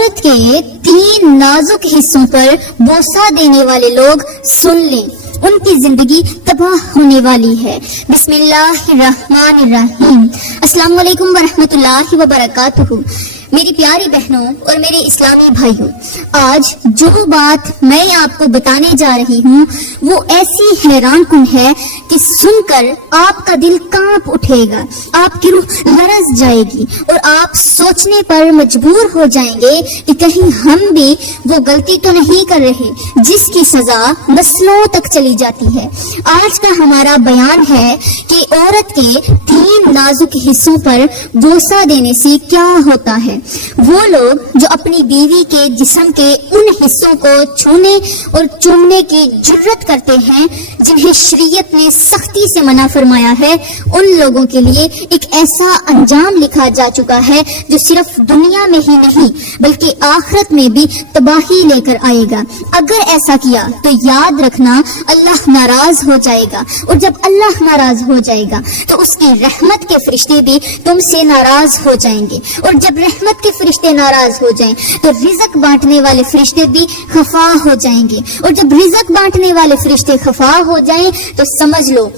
عورت کے 3 نازک حصوں پر بوسہ دینے والے لوگ سن لیں، ان کی زندگی تباہ ہونے والی ہے۔ بسم اللہ الرحمن الرحیم۔ السلام علیکم ورحمۃ اللہ وبرکاتہ۔ میری پیاری بہنوں اور میرے اسلامی بھائیوں، آج جو بات میں آپ کو بتانے جا رہی ہوں وہ ایسی حیران کن ہے کہ سن کر آپ کا دل کانپ اٹھے گا، آپ کی روح لرز جائے گی اور آپ سوچنے پر مجبور ہو جائیں گے کہ کہیں ہم بھی وہ غلطی تو نہیں کر رہے جس کی سزا نسلوں تک چلی جاتی ہے۔ آج کا ہمارا بیان ہے کہ عورت کے 3 نازک حصوں پر بوسہ دینے سے کیا ہوتا ہے۔ وہ لوگ جو اپنی بیوی کے جسم کے ان حصوں کو چھونے اور چومنے کی جرت کرتے ہیں جنہیں شریعت نے سختی سے منع فرمایا ہے، ان لوگوں کے لیے ایک ایسا انجام لکھا جا چکا ہے جو صرف دنیا میں ہی نہیں بلکہ آخرت میں بھی تباہی لے کر آئے گا۔ اگر ایسا کیا تو یاد رکھنا اللہ ناراض ہو جائے گا، اور جب اللہ ناراض ہو جائے گا تو اس کی رحمت کے فرشتے بھی تم سے ناراض ہو جائیں گے، اور جب رحمت کے فرشتے ناراض ہو جائیں تو رزق بانٹنے والے فرشتے بھی خفا ہو جائیں گے، اور جب رزق بانٹنے والے فرشتے خفا ہو جائیں تو سمجھ لو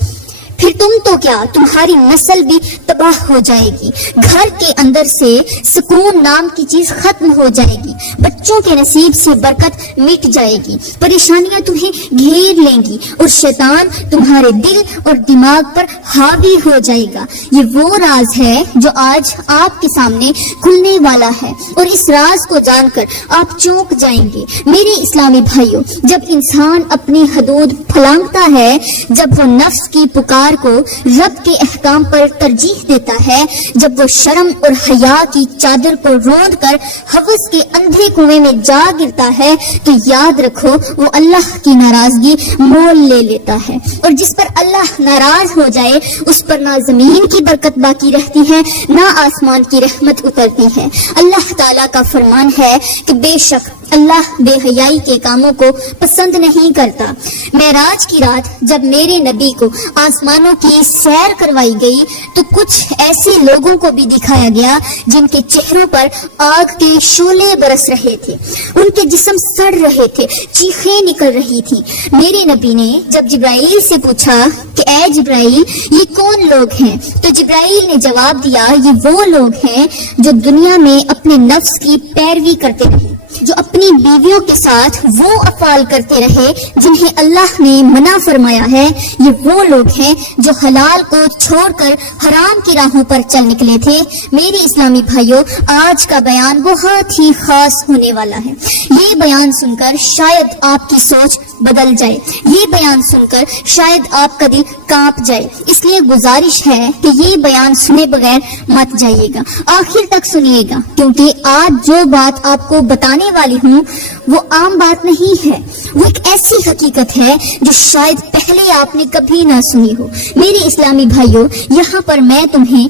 پھر تم تو کیا، تمہاری نسل بھی تباہ ہو جائے گی۔ گھر کے اندر سے سکون نام کی چیز ختم ہو جائے گی، بچوں کے نصیب سے برکت مٹ جائے گی، پریشانیاں تمہیں گھیر لیں گی، اور شیطان تمہارے دل اور دماغ پر حاوی ہو جائے گا۔ یہ وہ راز ہے جو آج آپ کے سامنے کھلنے والا ہے، اور اس راز کو جان کر آپ چونک جائیں گے۔ میرے اسلامی بھائیوں، جب انسان اپنی حدود پھلانگتا ہے، جب وہ نفس کی پکار کو رب کے احکام پر ترجیح دیتا ہے، جب وہ شرم اور حیا کی چادر کو روند کر ہوس کے اندھے کنویں میں جا گرتا ہے، تو یاد رکھو وہ اللہ کی ناراضگی مول لے لیتا ہے، اور جس پر اللہ ناراض ہو جائے اس پر نہ زمین کی برکت باقی رہتی ہے نہ آسمان کی رحمت اترتی ہے۔ اللہ تعالیٰ کا فرمان ہے کہ بے شک اللہ بے حیائی کے کاموں کو پسند نہیں کرتا۔ معراج کی رات جب میرے نبی کو آسمانوں کی سیر کروائی گئی تو کچھ ایسے لوگوں کو بھی دکھایا گیا جن کے چہروں پر آگ کے شعلے برس رہے تھے، ان کے جسم سڑ رہے تھے، چیخیں نکل رہی تھی۔ میرے نبی نے جب جبرائیل سے پوچھا کہ اے جبرائیل یہ کون لوگ ہیں، تو جبرائیل نے جواب دیا یہ وہ لوگ ہیں جو دنیا میں اپنے نفس کی پیروی کرتے رہے، جو اپنی بیویوں کے ساتھ وہ افعال کرتے رہے جنہیں اللہ نے منع فرمایا ہے۔ یہ وہ لوگ ہیں جو حلال کو چھوڑ کر حرام کی راہوں پر چل نکلے تھے۔ میرے اسلامی بھائیوں، آج کا بیان بہت ہی خاص ہونے والا ہے۔ یہ بیان سن کر شاید آپ کی سوچ بدل جائے، یہ بیان سن کر شاید آپ کا دل کانپ جائے، اس لیے گزارش ہے کہ یہ بیان سنے بغیر مت جائیے گا، آخر تک سنیے گا، کیونکہ آج جو بات آپ کو بتانے والی ہوں وہ عام بات نہیں ہے، وہ ایک ایسی حقیقت ہے جو شاید پہلے آپ نے کبھی نہ سنی ہو۔ میرے اسلامی بھائیوں، یہاں پر میں تمہیں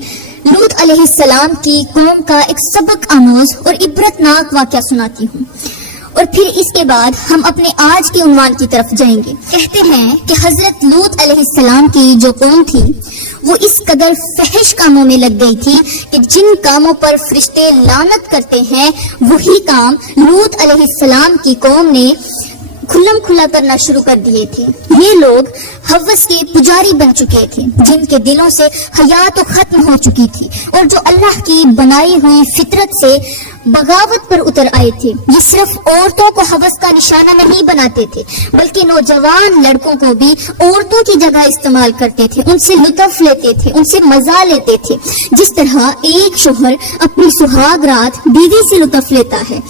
لوط علیہ السلام کی قوم کا ایک سبق آموز اور عبرتناک واقعہ سناتی ہوں، اور پھر اس کے بعد ہم اپنے آج کے عنوان کی طرف جائیں گے۔ کہتے ہیں کہ حضرت لوط علیہ السلام کی جو قوم تھی وہ اس قدر فحش کاموں میں لگ گئی تھی کہ جن کاموں پر فرشتے لعنت کرتے ہیں وہی کام لوط علیہ السلام کی قوم نے کھلم کھلا کرنا شروع کر دیے تھے۔ یہ لوگ ہوس کے پجاری بن چکے تھے جن کے دلوں سے حیا تو ختم ہو چکی تھی، اور جو اللہ کی بنائی ہوئی فطرت سے بغاوت پر اتر آئے تھے۔ یہ صرف عورتوں کو ہوس کا نشانہ نہیں بناتے تھے بلکہ نوجوان لڑکوں کو بھی عورتوں کی جگہ استعمال کرتے تھے، ان سے لطف لیتے تھے، ان سے مزہ لیتے تھے، جس طرح ایک شوہر اپنی سہاگ رات بیوی سے لطف لیتا ہے۔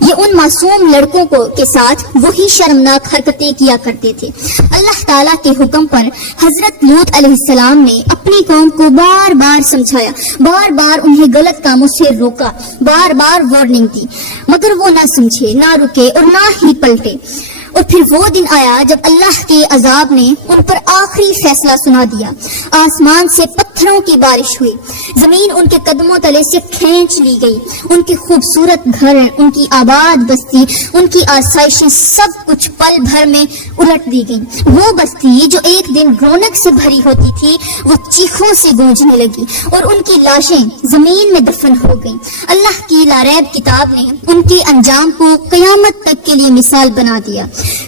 یہ ان معصوم لڑکوں کے ساتھ وہی شرمناک حرکتیں کیا کرتے تھے۔ اللہ تعالیٰ کے حکم پر حضرت لوط علیہ السلام نے اپنی قوم کو بار بار سمجھایا، بار بار انہیں غلط کاموں سے روکا، بار بار وارننگ دی، مگر وہ نہ سمجھے، نہ رکے اور نہ ہی پلٹے۔ اور پھر وہ دن آیا جب اللہ کے عذاب نے ان پر آخری فیصلہ سنا دیا۔ آسمان سے پتھروں کی بارش ہوئی، زمین ان کے قدموں تلے سے کھینچ لی گئی، ان کے خوبصورت گھر، ان کی آباد بستی، ان کی آسائشیں، سب کچھ پل بھر میں الٹ دی گئی۔ وہ بستی جو ایک دن رونق سے بھری ہوتی تھی وہ چیخوں سے گونجنے لگی اور ان کی لاشیں زمین میں دفن ہو گئیں۔ اللہ کی لاریب کتاب نے ان کے انجام کو قیامت تک کے لیے مثال بنا دیا۔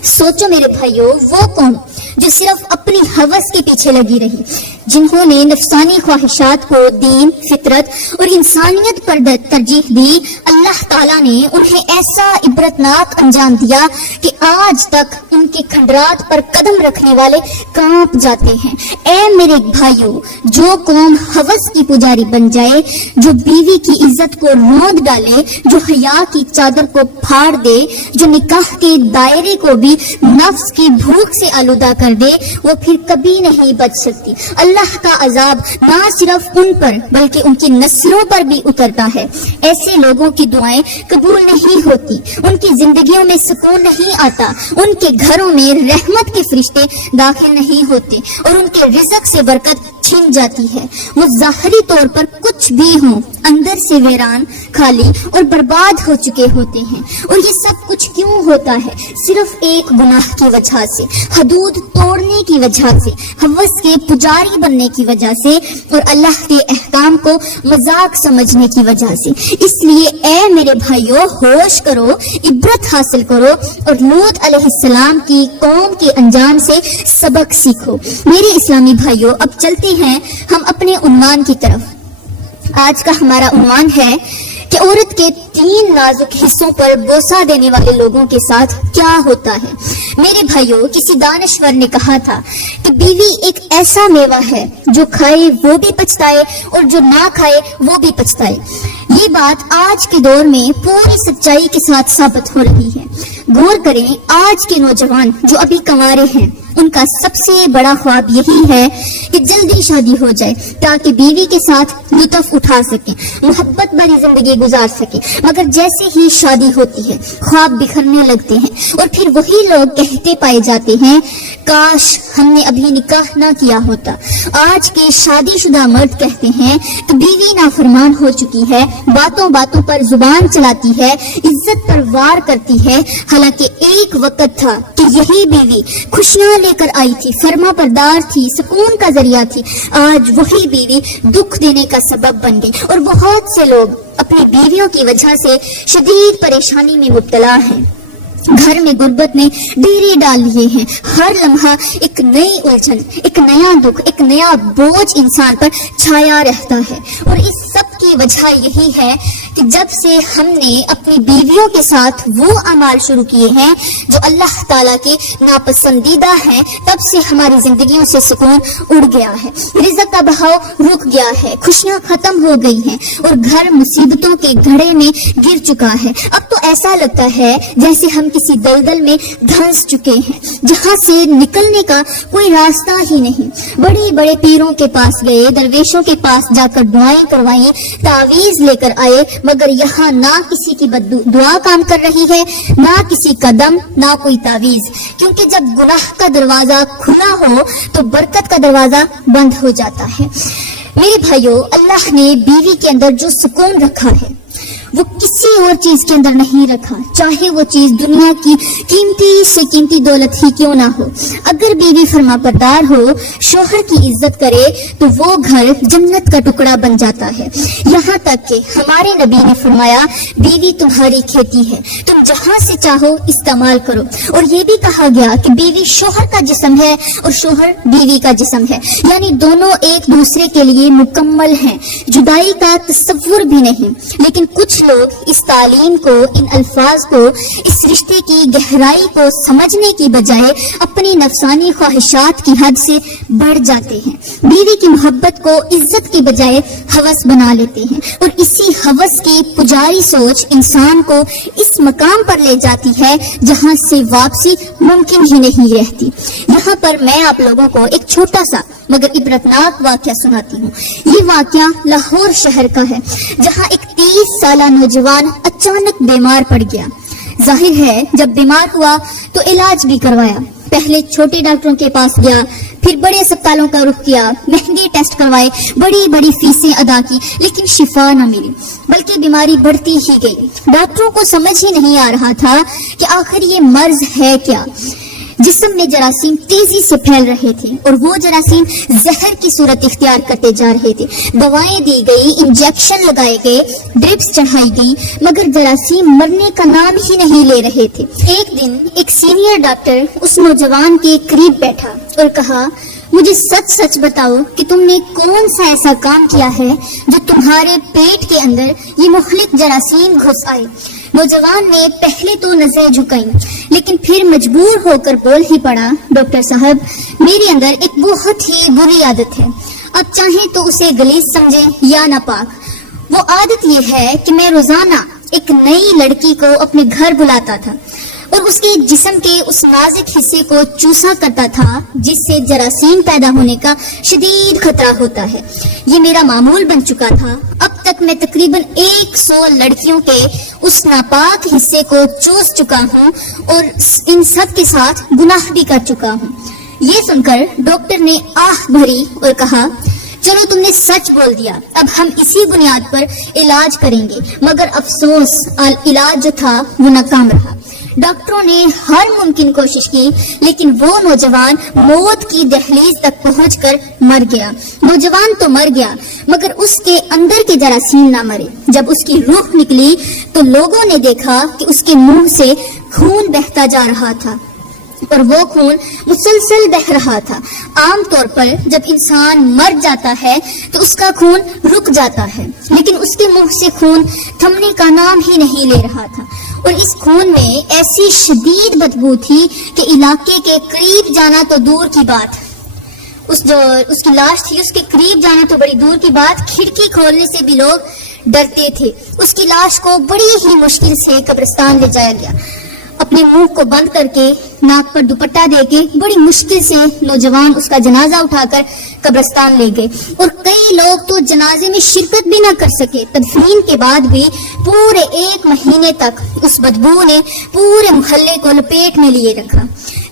سوچو میرے بھائیو، وہ قوم جو صرف اپنی ہوس کے پیچھے لگی رہی، جنہوں نے نفسانی خواہشات کو دین، فطرت اور انسانیت پر ترجیح دی، اللہ تعالیٰ نے انہیں ایسا عبرتناک انجام دیا کہ آج تک ان کے کھنڈرات پر قدم رکھنے والے کانپ جاتے ہیں۔ اے میرے بھائیو، جو قوم ہوس کی پجاری بن جائے، جو بیوی کی عزت کو روند ڈالے، جو حیا کی چادر کو پھاڑ دے، جو نکاح کے دائرے کو بھی نفس کی بھوک سے آلودہ کر دے، وہ پھر کبھی نہیں بچ سکتی۔ اللہ کا عذاب نہ صرف ان پر بلکہ ان کی نسلوں پر بھی اترتا ہے۔ ایسے لوگوں کی دعائیں قبول نہیں ہوتی، ان کی زندگیوں میں سکون نہیں آتا، ان کے گھروں میں رحمت کے فرشتے داخل نہیں ہوتے اور ان کے رزق سے برکت چھن جاتی ہے۔ وہ ظاہری طور پر کچھ بھی ہوں، اندر سے ویران، خالی اور برباد ہو چکے ہوتے ہیں۔ اور یہ سب کچھ کیوں ہوتا ہے؟ صرف ایک گناہ کی وجہ سے، حدود توڑنے کی وجہ سے، ہوس کے پجاری بننے کی وجہ سے اور اللہ کے احکام کو مذاق سمجھنے کی وجہ سے۔ اس لیے اے میرے بھائیو، ہوش کرو، عبرت حاصل کرو اور لوط علیہ السلام کی قوم کے انجام سے سبق سیکھو۔ میرے اسلامی بھائیو، اب چلتے ہیں ہم اپنے عنوان کی طرف۔ آج کا ہمارا عنوان ہے کہ عورت کے 3 نازک حصوں پر بوسہ دینے والے لوگوں کے ساتھ کیا ہوتا ہے۔ میرے بھائیوں، کسی دانشور نے کہا تھا کہ بیوی ایک ایسا میوہ ہے جو کھائے وہ بھی پچھتائے اور جو نہ کھائے وہ بھی پچھتائے۔ یہ بات آج کے دور میں پوری سچائی کے ساتھ ثابت ہو رہی ہے۔ غور کریں، آج کے نوجوان جو ابھی کنوارے ہیں، ان کا سب سے بڑا خواب یہی ہے کہ جلدی شادی ہو جائے تاکہ بیوی کے ساتھ لطف اٹھا سکیں، محبت بھری زندگی گزار سکیں۔ مگر جیسے ہی شادی ہوتی ہے، خواب بکھرنے لگتے ہیں اور پھر وہی لوگ کہتے پائے جاتے ہیں، کاش ہم نے ابھی نکاح نہ کیا ہوتا۔ آج کے شادی شدہ مرد کہتے ہیں کہ بیوی نافرمان ہو چکی ہے، باتوں باتوں پر زبان چلاتی ہے، عزت پر وار کرتی ہے، حالانکہ ایک وقت تھا کہ یہی بیوی خوشیاں لے کر آئی تھی، فرما بردار تھی، سکون کا ذریعہ تھی۔ آج وہی بیوی دکھ دینے کا سبب بن گئی اور بہت سے لوگ اپنی بیویوں کی وجہ سے شدید پریشانی میں مبتلا ہیں۔ گھر میں غربت نے ڈیرے ڈال لیے ہیں، ہر لمحہ ایک نئی الجھن، ایک نیا دکھ، ایک نیا بوجھ انسان پر چھایا رہتا ہے۔ اور اس سب کی وجہ یہی ہے کہ جب سے ہم نے اپنی بیویوں کے ساتھ وہ اعمال شروع کیے ہیں جو اللہ تعالیٰ کے ناپسندیدہ ہیں، تب سے ہماری زندگیوں سے سکون اڑ گیا ہے، رزق کا بہاؤ رک گیا ہے، خوشیاں ختم ہو گئی ہیں اور گھر مصیبتوں کے گھڑے میں گر چکا ہے۔ اب تو ایسا لگتا ہے جیسے ہم کسی دلدل میں دھنس چکے ہیں جہاں سے نکلنے کا کوئی راستہ ہی نہیں۔ بڑے بڑے پیروں کے پاس گئے، درویشوں کے پاس جا کر دعائیں کروائیں، تعویذ لے کر آئے، مگر یہاں نہ کسی کی دعا کام کر رہی ہے، نہ کسی کا دم، نہ کوئی تعویذ، کیونکہ جب گناہ کا دروازہ کھلا ہو تو برکت کا دروازہ بند ہو جاتا ہے۔ میرے بھائیوں، اللہ نے بیوی کے اندر جو سکون رکھا ہے وہ کسی اور چیز کے اندر نہیں رکھا، چاہے وہ چیز دنیا کی قیمتی سے قیمتی دولت ہی کیوں نہ ہو۔ اگر بیوی فرما بردار ہو، شوہر کی عزت کرے تو وہ گھر جنت کا ٹکڑا بن جاتا ہے۔ یہاں تک کہ ہمارے نبی نے فرمایا، بیوی تمہاری کھیتی ہے، تم جہاں سے چاہو استعمال کرو۔ اور یہ بھی کہا گیا کہ بیوی شوہر کا جسم ہے اور شوہر بیوی کا جسم ہے، یعنی دونوں ایک دوسرے کے لیے مکمل ہیں، جدائی کا تصور بھی نہیں۔ لیکن کچھ لوگ اس تعلیم کو، ان الفاظ کو، اس رشتے کی گہرائی کو سمجھنے کی بجائے اپنی نفسانی خواہشات کی حد سے بڑھ جاتے ہیں، بیوی کی محبت کو عزت کی بجائے ہوس بنا لیتے ہیں، اور اسی ہوس کی پجاری سوچ انسان کو اس مقام پر لے جاتی ہے جہاں سے واپسی ممکن ہی نہیں رہتی۔ یہاں پر میں آپ لوگوں کو ایک چھوٹا سا مگر عبرتناک واقعہ سناتی ہوں۔ یہ واقعہ لاہور شہر کا ہے، جہاں ایک 30 سالہ نوجوان اچانک بیمار پڑ گیا۔ ظاہر ہے جب بیمار ہوا تو علاج بھی کروایا، پہلے چھوٹے ڈاکٹروں کے پاس گیا، پھر بڑے اسپتالوں کا رخ کیا، مہنگے ٹیسٹ کروائے، بڑی بڑی فیسیں ادا کی، لیکن شفا نہ ملی، بلکہ بیماری بڑھتی ہی گئی۔ ڈاکٹروں کو سمجھ ہی نہیں آ رہا تھا کہ آخر یہ مرض ہے کیا۔ جسم میں جراثیم تیزی سے پھیل رہے تھے اور وہ جراثیم زہر کی صورت اختیار کرتے جا رہے تھے۔ دوائیں دی گئی، انجیکشن لگائے گئے، ڈرپس چڑھائی گئی، مگر جراثیم مرنے کا نام ہی نہیں لے رہے تھے۔ ایک دن ایک سینئر ڈاکٹر اس نوجوان کے قریب بیٹھا اور کہا، مجھے سچ سچ بتاؤ کہ تم نے کون سا ایسا کام کیا ہے جو تمہارے پیٹ کے اندر یہ مخلق جراثیم گھس آئے۔ نوجوان نے پہلے تو نظریں جھکائیں، لیکن پھر مجبور ہو کر بول ہی پڑا، ڈاکٹر صاحب میرے اندر ایک بہت ہی بری عادت ہے، اب چاہیں تو اسے غلیظ سمجھیں یا ناپاک۔ وہ عادت یہ ہے کہ میں روزانہ ایک نئی لڑکی کو اپنے گھر بلاتا تھا اور اس کے جسم کے اس نازک حصے کو چوسا کرتا تھا جس سے جراثیم پیدا ہونے کا شدید خطرہ ہوتا ہے۔ یہ میرا معمول بن چکا تھا۔ اب تک میں تقریباً 100 لڑکیوں کے اس ناپاک حصے کو چوس چکا ہوں اور ان سب کے ساتھ گناہ بھی کر چکا ہوں۔ یہ سن کر ڈاکٹر نے آہ بھری اور کہا، چلو تم نے سچ بول دیا، اب ہم اسی بنیاد پر علاج کریں گے، مگر افسوس علاج جو تھا وہ ناکام رہا۔ ڈاکٹروں نے ہر ممکن کوشش کی، لیکن وہ نوجوان موت کی دہلیز تک پہنچ کر مر گیا۔ نوجوان تو مر گیا مگر اس کے اندر کے جراثیم نہ مرے۔ جب اس کی روح نکلی تو لوگوں نے دیکھا کہ اس کے منہ سے خون بہتا جا رہا تھا اور وہ خون مسلسل بہ رہا تھا۔ عام طور پر جب انسان مر جاتا ہے تو اس کا خون رک جاتا ہے، لیکن اس کے منہ سے خون تھمنے کا نام ہی نہیں لے رہا تھا، اور اس خون میں ایسی شدید بدبو تھی کہ علاقے کے قریب جانا تو دور کی بات، اس کی لاش تھی، اس کے قریب جانا تو بڑی دور کی بات، کھڑکی کھولنے سے بھی لوگ ڈرتے تھے۔ اس کی لاش کو بڑی ہی مشکل سے قبرستان لے جایا گیا۔ اپنے منہ کو بند کر کے، ناک پر دوپٹہ دے کے بڑی مشکل سے نوجوان اس کا جنازہ اٹھا کر قبرستان لے گئے، اور کئی لوگ تو جنازے میں شرکت بھی نہ کر سکے۔ تدفین کے بعد بھی پورے 1 مہینے تک اس بدبو نے پورے محلے کو لپیٹ میں لیے رکھا۔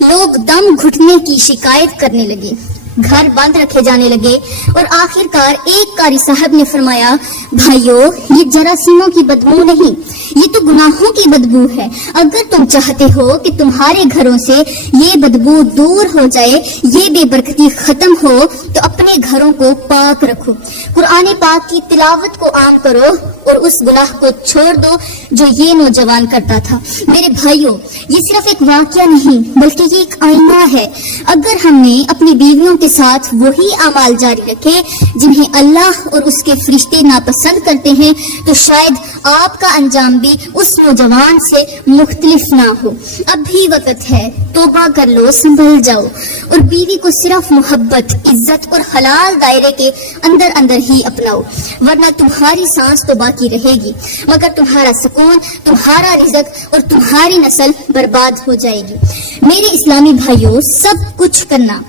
لوگ دم گھٹنے کی شکایت کرنے لگے، گھر بند رکھے جانے لگے، اور آخر کار ایک قاری صاحب نے فرمایا، بھائیو یہ جراثیموں کی بدبو نہیں، یہ تو گناہوں کی بدبو ہے۔ اگر تم چاہتے ہو کہ تمہارے گھروں سے یہ بدبو دور ہو جائے، یہ بے برکتی ختم ہو، تو اپنے گھروں کو پاک رکھو، قرآن پاک کی تلاوت کو عام کرو اور اس گناہ کو چھوڑ دو جو یہ نوجوان کرتا تھا۔ میرے بھائیو، یہ صرف ایک واقعہ نہیں بلکہ یہ ایک آئینہ ہے۔ اگر ہم نے اپنی بیویوں کے ساتھ وہی اعمال جاری رکھے جنہیں اللہ اور اس کے فرشتے ناپسند کرتے ہیں، تو شاید آپ کا انجام بھی اس نوجوان سے مختلف نہ ہو۔ اب بھی وقت ہے، توبہ کر لو، سنبھل جاؤ، اور بیوی کو صرف محبت، عزت اور حلال دائرے کے اندر اندر ہی اپناؤ، ورنہ تمہاری سانس تو باقی رہے گی مگر تمہارا سکون، تمہارا رزق اور تمہاری نسل برباد ہو جائے گی۔ میرے اسلامی بھائیوں، سب کچھ کرنا،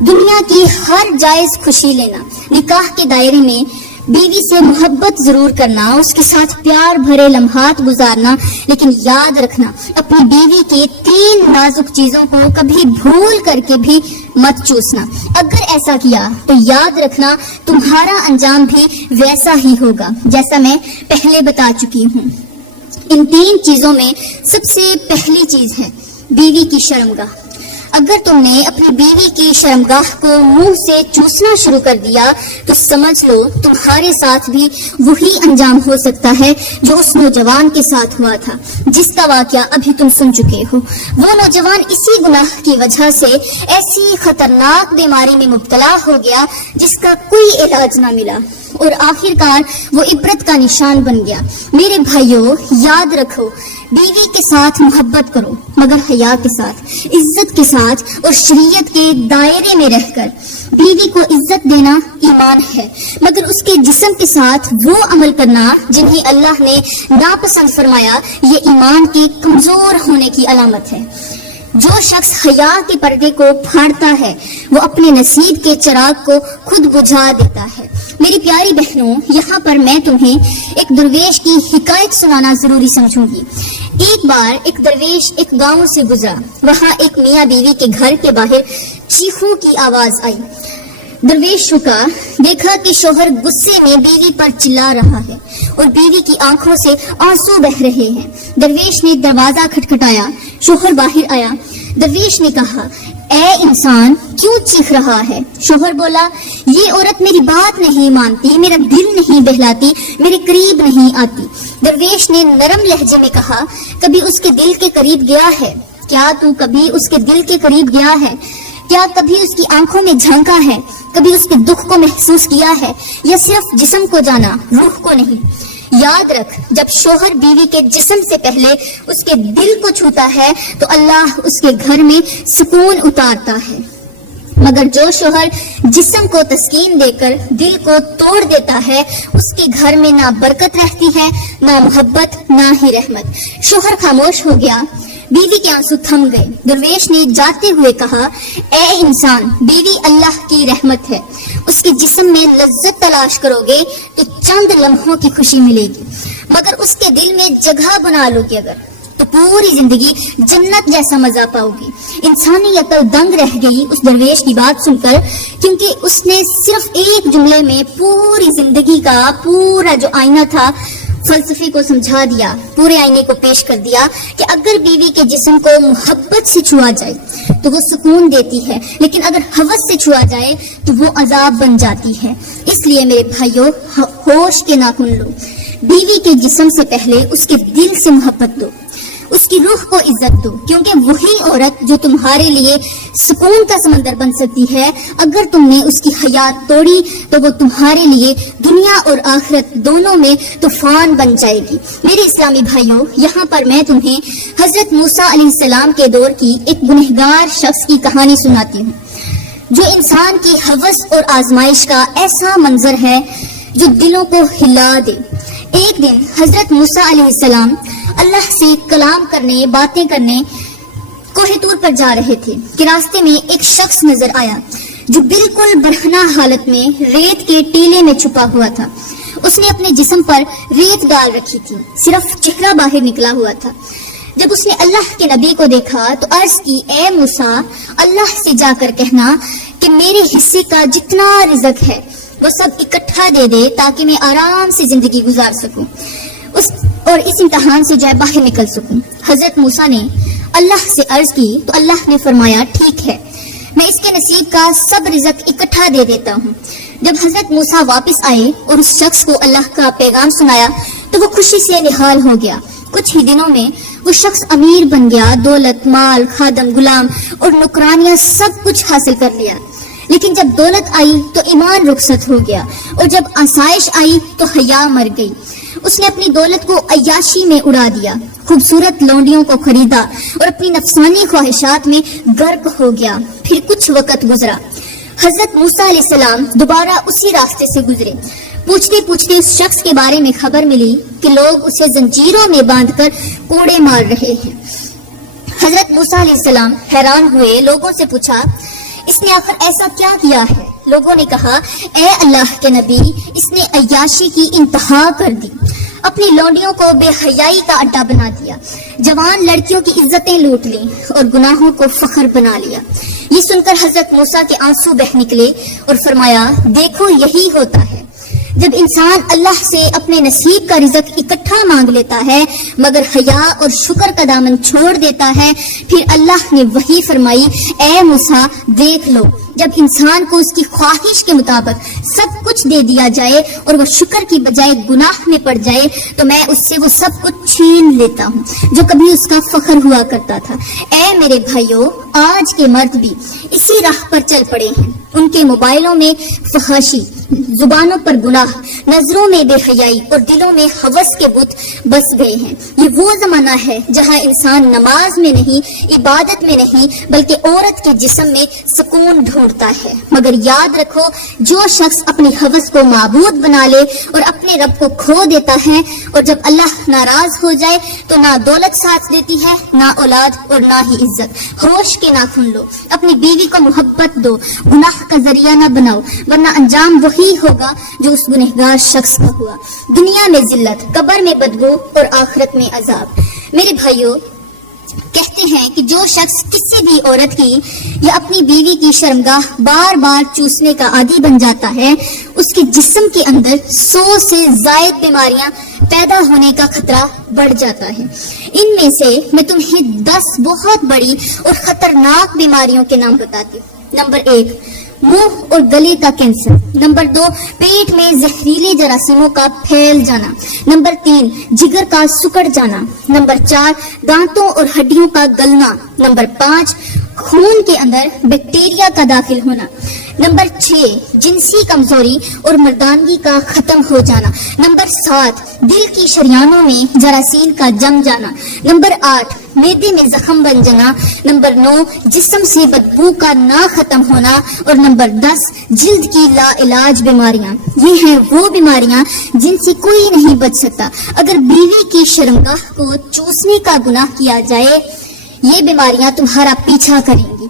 دنیا کی ہر جائز خوشی لینا، نکاح کے دائرے میں بیوی سے محبت ضرور کرنا، اس کے ساتھ پیار بھرے لمحات گزارنا، لیکن یاد رکھنا اپنی بیوی کے 3 نازک چیزوں کو کبھی بھول کر کے بھی مت چوسنا۔ اگر ایسا کیا تو یاد رکھنا تمہارا انجام بھی ویسا ہی ہوگا جیسا میں پہلے بتا چکی ہوں۔ ان 3 چیزوں میں سب سے پہلی چیز ہے بیوی کی شرمگاہ۔ اگر تم نے اپنی بیوی کی شرمگاہ کو منہ سے چوسنا شروع کر دیا تو سمجھ لو تمہارے ساتھ بھی وہی انجام ہو سکتا ہے جو اس نوجوان کے ساتھ ہوا تھا جس کا واقعہ ابھی تم سن چکے ہو۔ وہ نوجوان اسی گناہ کی وجہ سے ایسی خطرناک بیماری میں مبتلا ہو گیا جس کا کوئی علاج نہ ملا، اور آخر کار وہ عبرت کا نشان بن گیا۔ میرے بھائیوں، یاد رکھو، بیوی کے ساتھ محبت کرو مگر حیا کے ساتھ، عزت کے ساتھ اور شریعت کے دائرے میں رہ کر۔ بیوی کو عزت دینا ایمان ہے، مگر اس کے جسم کے ساتھ وہ عمل کرنا جنہیں اللہ نے ناپسند فرمایا، یہ ایمان کے کمزور ہونے کی علامت ہے۔ جو شخص حیا کے پردے کو پھاڑتا ہے وہ اپنے نصیب کے چراغ کو خود بجھا دیتا ہے۔ میری پیاری بہنوں، یہاں پر میں تمہیں ایک درویش کی حکایت سنانا ضروری سمجھوں گی۔ ایک بار ایک درویش ایک گاؤں سے گزرا، وہاں ایک میاں بیوی کے گھر کے باہر چیخوں کی آواز آئی۔ درویش رکا، دیکھا کہ شوہر غصے میں بیوی پر چلا رہا ہے اور بیوی کی آنکھوں سے آنسو بہ رہے ہیں۔ درویش نے دروازہ کھٹکھٹایا، شوہر باہر آیا۔ درویش نے کہا، اے انسان، کیوں چیخ رہا ہے؟ شوہر بولا، یہ عورت میری بات نہیں مانتی، میرا دل نہیں بہلاتی، میرے قریب نہیں آتی۔ درویش نے نرم لہجے میں کہا، کبھی اس کے دل کے قریب گیا ہے؟ کیا تو کبھی اس کے دل کے قریب گیا ہے؟ کیا کبھی اس کی آنکھوں میں جھانکا ہے؟ کبھی اس کے دکھ کو محسوس کیا ہے؟ یا صرف جسم کو جانا، روح کو نہیں؟ یاد رکھ، جب شوہر بیوی کے جسم سے پہلے اس کے دل کو چھوتا ہے تو اللہ اس کے گھر میں سکون اتارتا ہے، مگر جو شوہر جسم کو تسکین دے کر دل کو توڑ دیتا ہے، اس کے گھر میں نہ برکت رہتی ہے، نہ محبت، نہ ہی رحمت۔ شوہر خاموش ہو گیا، بیوی کے آنسو تھم گئے۔ درویش نے جاتے ہوئے کہا، اے انسان، بیوی اللہ کی رحمت ہے، اس کے جسم میں لذت تلاش کرو گے تو چند لمحوں کی خوشی ملے گی، مگر اس کے دل میں جگہ بنا لو گے اگر، تو پوری زندگی جنت جیسا مزہ پاؤ گی۔ انسانی عقل دنگ رہ گئی اس درویش کی بات سن کر، کیونکہ اس نے صرف ایک جملے میں پوری زندگی کا پورا جو آئینہ تھا فلسفے کو سمجھا دیا، پورے آئینے کو پیش کر دیا کہ اگر بیوی کے جسم کو محبت سے چھوا جائے تو وہ سکون دیتی ہے، لیکن اگر ہوس سے چھوا جائے تو وہ عذاب بن جاتی ہے۔ اس لیے میرے بھائیوں، ہوش کے ناخن لو، بیوی کے جسم سے پہلے اس کے دل سے محبت دو، اس کی روح کو عزت دو، کیونکہ وہی عورت جو تمہارے لیے سکون کا سمندر بن سکتی ہے، اگر تم نے اس کی حیات توڑی تو وہ تمہارے لیے دنیا اور آخرت دونوں میں طوفان بن جائے گی۔ میرے اسلامی بھائیوں، یہاں پر میں تمہیں حضرت موسیٰ علیہ السلام کے دور کی ایک گنہگار شخص کی کہانی سناتی ہوں، جو انسان کی ہوس اور آزمائش کا ایسا منظر ہے جو دلوں کو ہلا دے۔ ایک دن حضرت موسیٰ علیہ السلام اللہ سے کلام کرنے، باتیں کرنے کوہ طور پر جا رہے تھے کہ راستے میں ایک شخص نظر آیا جو بالکل برہنہ حالت میں ریت کے ٹیلے میں چھپا ہوا تھا۔ اس نے اپنے جسم پر ریت ڈال رکھی تھی، صرف چہرہ باہر نکلا ہوا تھا۔ جب اس نے اللہ کے نبی کو دیکھا تو عرض کی، اے موسیٰ، اللہ سے جا کر کہنا کہ میرے حصے کا جتنا رزق ہے وہ سب اکٹھا دے دے تاکہ میں آرام سے زندگی گزار سکوں اور اس امتحان سے جو ہے باہر نکل سکوں۔ حضرت موسیٰ نے اللہ سے عرض کی تو اللہ نے فرمایا، ٹھیک ہے، میں اس کے نصیب کا سب رزق اکٹھا دے دیتا ہوں۔ جب حضرت موسیٰ واپس آئے اور اس شخص کو اللہ کا پیغام سنایا تو وہ خوشی سے نہال ہو گیا۔ کچھ ہی دنوں میں وہ شخص امیر بن گیا، دولت، مال، خادم، غلام اور نوکرانیاں سب کچھ حاصل کر لیا۔ لیکن جب دولت آئی تو ایمان رخصت ہو گیا، اور جب آسائش آئی تو حیا مر گئی۔ اس نے اپنی دولت کو عیاشی میں اڑا دیا، خوبصورت لونڈیوں کو خریدا اور اپنی نفسانی خواہشات میں غرق ہو گیا۔ پھر کچھ وقت گزرا، حضرت موسیٰ علیہ السلام دوبارہ اسی راستے سے گزرے۔ پوچھتے پوچھتے اس شخص کے بارے میں خبر ملی کہ لوگ اسے زنجیروں میں باندھ کر کوڑے مار رہے ہیں۔ حضرت موسیٰ علیہ السلام حیران ہوئے، لوگوں سے پوچھا، اس نے آخر ایسا کیا کیا ہے؟ لوگوں نے کہا، اے اللہ کے نبی، اس نے عیاشی کی انتہا کر دی، اپنی لونڈیوں کو بے حیائی کا اڈا بنا دیا، جوان لڑکیوں کی عزتیں لوٹ لیں اور گناہوں کو فخر بنا لیا۔ یہ سن کر حضرت موسیٰ کے آنسو بہ نکلے اور فرمایا، دیکھو یہی ہوتا ہے جب انسان اللہ سے اپنے نصیب کا رزق اکٹھا مانگ لیتا ہے مگر حیا اور شکر کا دامن چھوڑ دیتا ہے، پھر اللہ نے وحی فرمائی، اے موسیٰ دیکھ لو، جب انسان کو اس کی خواہش کے مطابق سب کچھ دے دیا جائے اور وہ شکر کی بجائے گناہ میں پڑ جائے تو میں اس سے وہ سب کچھ چھین لیتا ہوں جو کبھی اس کا فخر ہوا کرتا تھا۔ اے میرے بھائیوں، آج کے مرد بھی اسی راہ پر چل پڑے ہیں، ان کے موبائلوں میں فحاشی، زبانوں پر گناہ، نظروں میں بے حیائی اور دلوں میں ہوس کے بت بس گئے ہیں۔ یہ وہ زمانہ ہے جہاں انسان نماز میں نہیں، عبادت میں نہیں، بلکہ عورت کے جسم میں سکون ڈھونڈتا ہے۔ مگر یاد رکھو، جو شخص اپنی ہوس کو معبود بنا لے اور اپنے رب کو کھو دیتا ہے، اور جب اللہ ناراض ہو جائے تو نہ دولت ساتھ دیتی ہے، نہ اولاد اور نہ ہی عزت۔ ہوش کے ناخن لو، اپنی بیوی کو محبت دو، گناہ کا ذریعہ نہ بناؤ، ورنہ انجام وہی وہی ہوگا جو اس گنہگار شخص کا ہوا. دنیا میں ذلت، قبر میں بدبو اور آخرت میں عذاب. میرے بھائیوں، کہتے ہیں کہ جو شخص کسی بھی عورت کی یا اپنی بیوی کی شرمگاہ بار بار چوسنے کا عادی بن جاتا ہے، اس کے جسم کے اندر 100 سے زائد بیماریاں پیدا ہونے کا خطرہ بڑھ جاتا ہے. ان میں سے میں تمہیں 10 بہت بڑی اور خطرناک بیماریوں کے نام بتاتی ہوں. نمبر 1، منہ اور گلے کا کینسر. نمبر 2، پیٹ میں زہریلے جراثیموں کا پھیل جانا. نمبر 3، جگر کا سکڑ جانا. نمبر 4، دانتوں اور ہڈیوں کا گلنا. نمبر 5، خون کے اندر بیکٹیریا کا داخل ہونا. نمبر 6، جنسی کمزوری اور مردانگی کا ختم ہو جانا. نمبر 7، دل کی شریانوں میں جراثیم کا جم جانا. نمبر 8، معدے میں زخم بن جانا. نمبر 9، جسم سے بدبو کا نہ ختم ہونا. اور نمبر 10، جلد کی لا علاج بیماریاں. یہ ہیں وہ بیماریاں جن سے کوئی نہیں بچ سکتا. اگر بیوی کی شرمگاہ کو چوسنے کا گناہ کیا جائے، یہ بیماریاں تمہارا پیچھا کریں گی،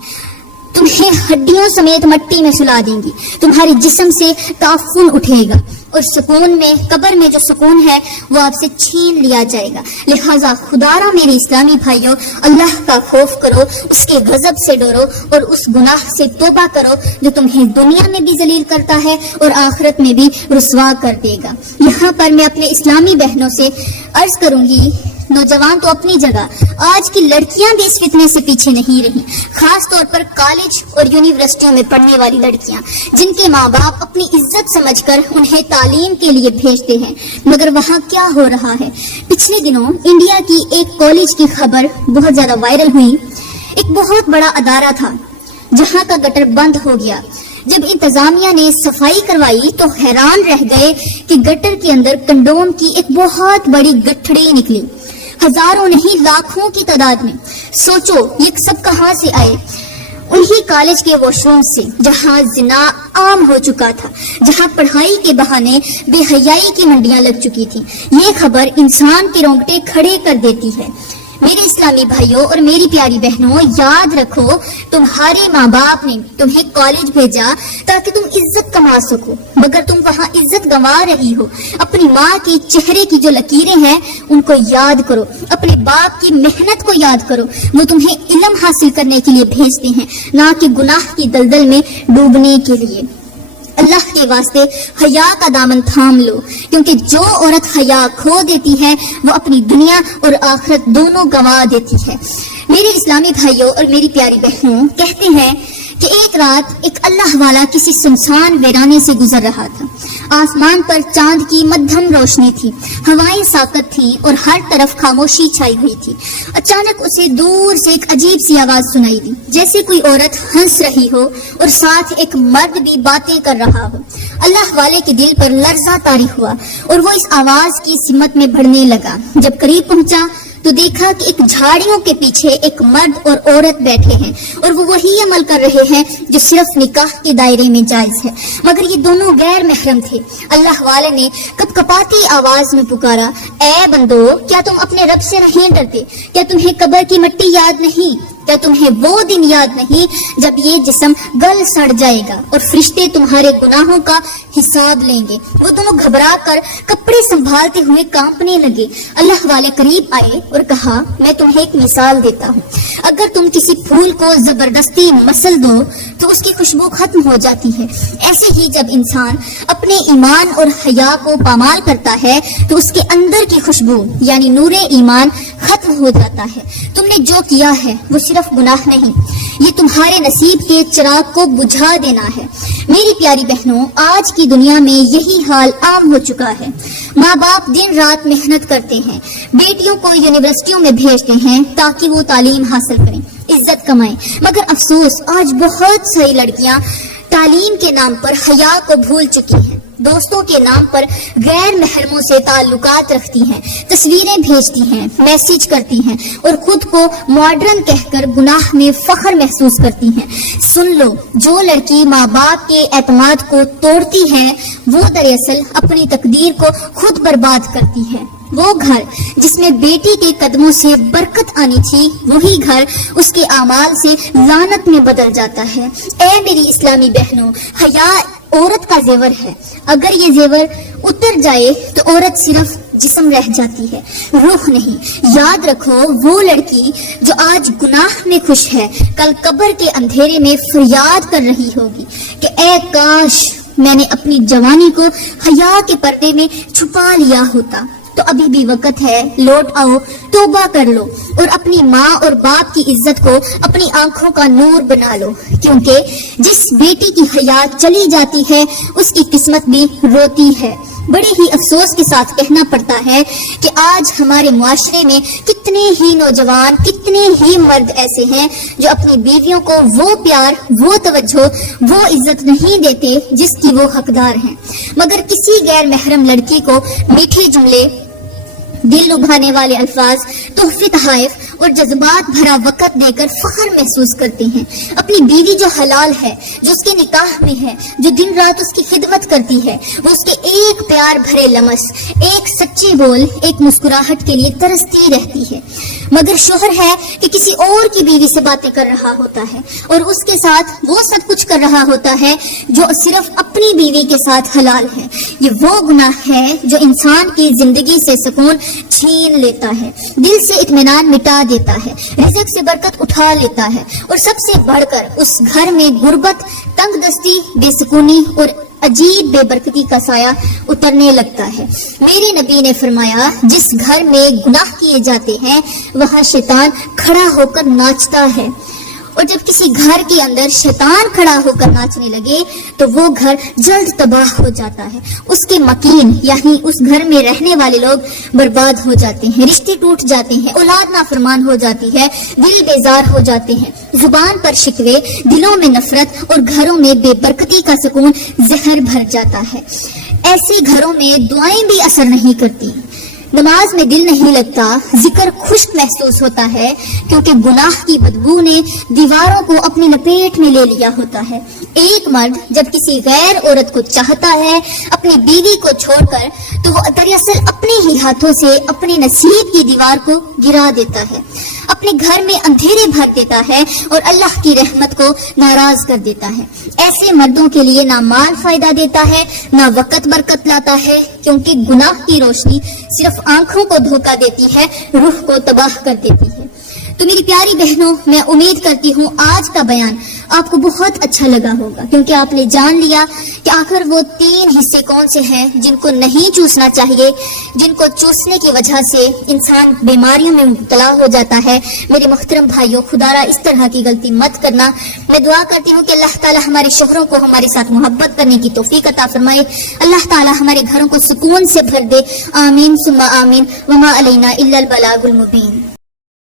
تمہیں ہڈیوں سمیت مٹی میں سلا دیں گی، تمہارے جسم سے تعفن اٹھے گا، اور سکون میں، قبر میں جو سکون ہے وہ آپ سے چھین لیا جائے گا. لہٰذا خدارا میرے اسلامی بھائیوں، اللہ کا خوف کرو، اس کے غضب سے ڈرو اور اس گناہ سے توبہ کرو جو تمہیں دنیا میں بھی ذلیل کرتا ہے اور آخرت میں بھی رسوا کر دے گا. یہاں پر میں اپنے اسلامی بہنوں سے عرض کروں گی، نوجوان تو اپنی جگہ، آج کی لڑکیاں بھی اس فتنے سے پیچھے نہیں رہی، خاص طور پر کالج اور یونیورسٹیوں میں پڑھنے والی لڑکیاں، جن کے ماں باپ اپنی عزت سمجھ کر انہیں تعلیم کے لیے بھیجتے ہیں. مگر وہاں کیا ہو رہا ہے؟ پچھلے دنوں انڈیا کی ایک کالج کی خبر بہت زیادہ وائرل ہوئی. ایک بہت بڑا ادارہ تھا جہاں کا گٹر بند ہو گیا. جب انتظامیہ نے صفائی کروائی تو حیران رہ گئے کہ گٹر کے اندر کنڈوم کی ایک بہت بڑی گٹھڑی نکلی، ہزاروں نہیں لاکھوں کی تعداد میں. سوچو یہ سب کہاں سے آئے؟ انہی کالج کے واش روم سے، جہاں زنا عام ہو چکا تھا، جہاں پڑھائی کے بہانے بے حیائی کی منڈیاں لگ چکی تھیں. یہ خبر انسان کے رونگٹے کھڑے کر دیتی ہے. میرے اسلامی بھائیوں اور میری پیاری بہنوں، یاد رکھو تمہارے ماں باپ نے تمہیں کالج بھیجا تاکہ تم عزت کما سکو، مگر تم وہاں عزت گنوا رہی ہو. اپنی ماں کے چہرے کی جو لکیریں ہیں ان کو یاد کرو، اپنے باپ کی محنت کو یاد کرو. وہ تمہیں علم حاصل کرنے کے لیے بھیجتے ہیں، نہ کہ گناہ کی دلدل میں ڈوبنے کے لیے. اللہ کے واسطے حیا کا دامن تھام لو، کیونکہ جو عورت حیا کھو دیتی ہے وہ اپنی دنیا اور آخرت دونوں گنوا دیتی ہے. میرے اسلامی بھائیوں اور میری پیاری بہنوں، کہتے ہیں کہ ایک رات ایک اللہ والا کسی سنسان ویرانے سے گزر رہا تھا. آسمان پر چاند کی مدھم روشنی تھی، ہوائیں ساکت تھیں اور ہر طرف خاموشی چھائی ہوئی تھی. اچانک اسے دور سے ایک عجیب سی آواز سنائی دی، جیسے کوئی عورت ہنس رہی ہو اور ساتھ ایک مرد بھی باتیں کر رہا ہو. اللہ والے کے دل پر لرزہ طاری ہوا اور وہ اس آواز کی سمت میں بڑھنے لگا. جب قریب پہنچا تو دیکھا کہ ایک جھاڑیوں کے پیچھے ایک مرد اور عورت بیٹھے ہیں اور وہ وہی عمل کر رہے ہیں جو صرف نکاح کے دائرے میں جائز ہے، مگر یہ دونوں غیر محرم تھے. اللہ والے نے کپ کپاتی آواز میں پکارا، اے بندو، کیا تم اپنے رب سے نہیں ڈرتے؟ کیا تمہیں قبر کی مٹی یاد نہیں؟ کیا تمہیں وہ دن یاد نہیں جب یہ جسم گل سڑ جائے گا اور فرشتے تمہارے گناہوں کا حساب لیں گے؟ وہ دونوں گھبرا کر کپڑے سنبھالتے ہوئے کانپنے لگے. اللہ والے قریب آئے اور کہا، میں تمہیں ایک مثال دیتا ہوں. اگر تم کسی پھول کو زبردستی مسل دو تو اس کی خوشبو ختم ہو جاتی ہے. ایسے ہی جب انسان اپنے ایمان اور حیا کو پامال کرتا ہے تو اس کے اندر کی خوشبو یعنی نور ایمان ختم ہو جاتا ہے. تم نے جو کیا ہے وہ صرف گناہ نہیں، یہ تمہارے نصیب کے چراغ کو بجھا دینا ہے. میری پیاری بہنوں، آج کی دنیا میں یہی حال عام ہو چکا ہے. ماں باپ دن رات محنت کرتے ہیں، بیٹیوں کو یونیورسٹیوں میں بھیجتے ہیں تاکہ وہ تعلیم حاصل کریں، عزت کمائیں. مگر افسوس، آج بہت ساری لڑکیاں تعلیم کے نام پر حیا کو بھول چکی ہیں، دوستوں کے نام پر غیر محرموں سے تعلقات رکھتی ہیں، تصویریں بھیجتی ہیں، میسج کرتی ہیں اور خود کو ماڈرن کہہ کر گناہ میں فخر محسوس کرتی ہیں. سن لو، جو لڑکی ماں باپ کے اعتماد کو توڑتی ہے وہ دراصل اپنی تقدیر کو خود برباد کرتی ہے. وہ گھر جس میں بیٹی کے قدموں سے برکت آنی تھی، وہی گھر اس کے اعمال سے لعنت میں بدل جاتا ہے. اے میری اسلامی بہنوں، حیا عورت کا زیور ہے. اگر یہ زیور اتر جائے تو عورت صرف جسم رہ جاتی ہے، روح نہیں. یاد رکھو وہ لڑکی جو آج گناہ میں خوش ہے کل قبر کے اندھیرے میں فریاد کر رہی ہوگی کہ اے کاش میں نے اپنی جوانی کو حیا کے پردے میں چھپا لیا ہوتا. تو ابھی بھی وقت ہے، لوٹ آؤ، توبہ کر لو اور اپنی ماں اور باپ کی عزت کو اپنی آنکھوں کا نور بنا لو، کیونکہ جس بیٹی کی حیات چلی جاتی ہے اس کی قسمت بھی روتی ہے. بڑے ہی افسوس کے ساتھ کہنا پڑتا ہے کہ آج ہمارے معاشرے میں کتنے ہی نوجوان، کتنے ہی مرد ایسے ہیں جو اپنی بیویوں کو وہ پیار، وہ توجہ، وہ عزت نہیں دیتے جس کی وہ حقدار ہیں، مگر کسی غیر محرم لڑکی کو میٹھے جملے، دل لبھانے والے الفاظ، تحفے تحائف اور جذبات بھرا وقت دے کر فخر محسوس کرتے ہیں. اپنی بیوی جو حلال ہے، جو اس کے نکاح میں ہے، جو دن رات اس کی خدمت کرتی ہے، وہ اس کے ایک پیار بھرے لمس، ایک سچے بول، ایک مسکراہٹ کے لیے ترستی رہتی ہے. مگر شوہر ہے کہ کسی اور کی بیوی سے باتیں کر رہا ہوتا ہے اور اس کے ساتھ وہ سب کچھ کر رہا ہوتا ہے جو صرف اپنی بیوی کے ساتھ حلال ہے. یہ وہ گناہ ہے جو انسان کی زندگی سے سکون چھین لیتا ہے، دل سے اطمینان مٹا دیتا ہے، رزق سے برکت اٹھا لیتا ہے اور سب سے بڑھ کر اس گھر میں غربت، تنگ دستی، بے سکونی اور عجیب بے برکتی کا سایہ اترنے لگتا ہے. میرے نبی نے فرمایا جس گھر میں گناہ کیے جاتے ہیں وہاں شیطان کھڑا ہو کر ناچتا ہے، اور جب کسی گھر کے اندر شیطان کھڑا ہو کر ناچنے لگے تو وہ گھر جلد تباہ ہو جاتا ہے. اس کے مکین یعنی اس گھر میں رہنے والے لوگ برباد ہو جاتے ہیں، رشتے ٹوٹ جاتے ہیں، اولاد نافرمان ہو جاتی ہے، دل بیزار ہو جاتے ہیں، زبان پر شکوے، دلوں میں نفرت اور گھروں میں بے برکتی کا سکون زہر بھر جاتا ہے. ایسے گھروں میں دعائیں بھی اثر نہیں کرتی، نماز میں دل نہیں لگتا، ذکر خشک محسوس ہوتا ہے کیونکہ گناہ کی بدبو نے دیواروں کو اپنی لپیٹ میں لے لیا ہوتا ہے. ایک مرد جب کسی غیر عورت کو چاہتا ہے اپنی بیوی کو چھوڑ کر تو وہ دراصل اپنے ہی ہاتھوں سے اپنے نصیب کی دیوار کو گرا دیتا ہے، اپنے گھر میں اندھیرے بھر دیتا ہے اور اللہ کی رحمت کو ناراض کر دیتا ہے. ایسے مردوں کے لیے نہ مال فائدہ دیتا ہے، نہ وقت برکت لاتا ہے، کیونکہ گناہ کی روشنی صرف آنکھوں کو دھوکہ دیتی ہے، روح کو تباہ کر دیتی ہے. تو میری پیاری بہنوں، میں امید کرتی ہوں آج کا بیان آپ کو بہت اچھا لگا ہوگا، کیونکہ آپ نے جان لیا کہ آخر وہ 3 حصے کون سے ہیں جن کو نہیں چوسنا چاہیے، جن کو چوسنے کی وجہ سے انسان بیماریوں میں مبتلا ہو جاتا ہے. میرے محترم بھائیوں، خدارا اس طرح کی غلطی مت کرنا. میں دعا کرتی ہوں کہ اللہ تعالی ہمارے شوہروں کو ہمارے ساتھ محبت کرنے کی توفیق عطا فرمائے، اللہ تعالی ہمارے گھروں کو سکون سے بھر دے. آمین ثم آمین. وما علینا الا البلاغ المبین.